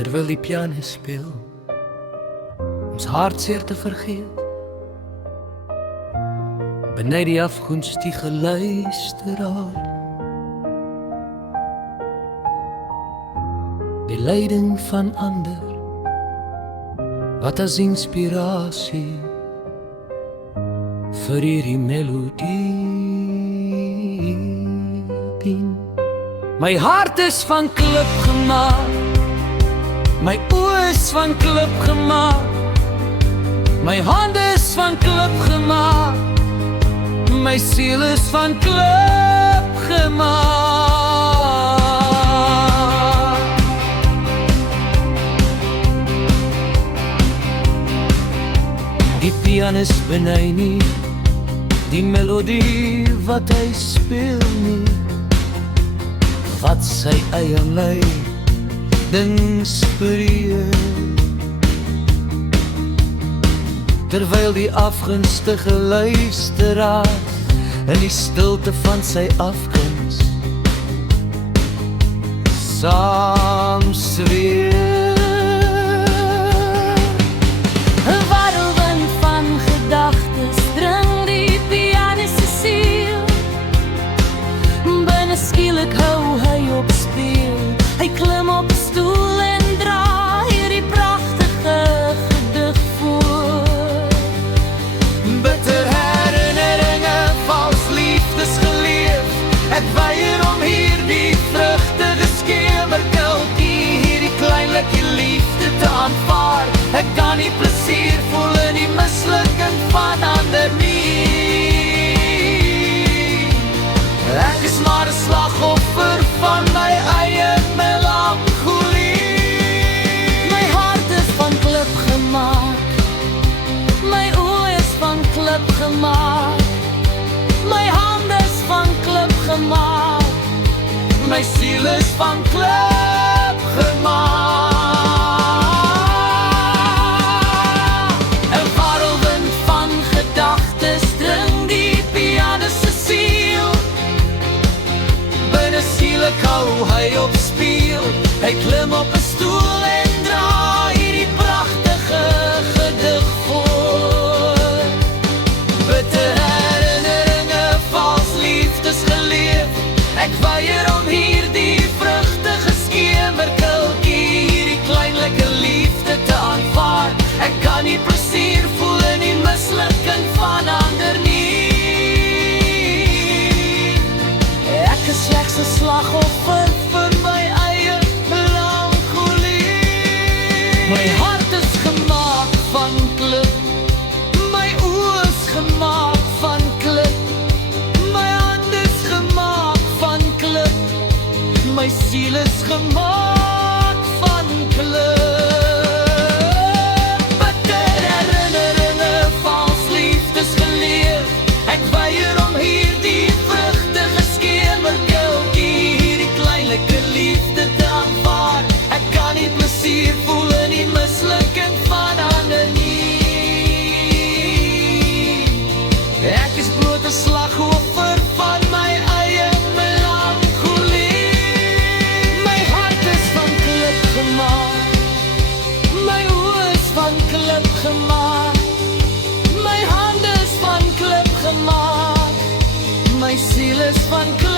terwyl die piano speel, ons hartseer te vergeet. Benei die afgunstige luisteraar, die lyding van ander, wat as inspirasie vir hierdie melodie dien. My hart is van klip gemaak, my oë is van klip gemaak, my hande is van klip gemaak, my siel is van klip gemaak. Die pianist benei nie die melodie wat hy speel nie, wat sy eie lyding spreek, terwyl die afgunstige luisteraar in die stilte van sy afguns saam zweer. 'n Warrelwind van gedagtes dring die pianist se siel, binne skielik hou hy op speel, hy klim op 'n stoel en dra hierdie pragtige gedig voor. Bitter herinneringe, vals liefdes geleef, ek weier om hierdie vrugtige skemerkultjie, hierdie kleinlike liefde te aanvaar. Ek kan nie plesier voel in die mislukking van ander nie. Ek is maar 'n slagoffer van my eie melancholie. My hart is van klip gemaak, my oë is van klip gemaak, my hande is van klip gemaak, My siel is van klip gemaak. 'n warrelwind van gedagtes dring die pianist se siel, Binne skielik hou hy op speel, hy klim op 'n stoel en dra hierdie pragtige gedig voor. Bitter herinneringe, vals liefdes geleef, ek weier om hierdie vrugtige skemerkultjie, hierdie kleinlike liefde te aanvaar. Ek kan nie plesier voel in die mislukking van ander nie. ek is slegs 'n slagoffer vir my eie melancholie. My hart is gemaak van klip, my oë is gemaak van klip, my hand is gemaak van klip, my siel is gemaak van klip. Bitter herinneringe, vals liefdes geleef, ek weier om hierdie vrugtige skemerkultjie, hierdie kleinlike liefde te aanvaar. Ek kan nie plesier voel in die mislukking van ander nie. Ek is bloot 'n slagoffer van my eie melancholie. My hart is van klip gemaak, my oë is van klip gemaak, my hande is van klip gemaak, my siel is van klip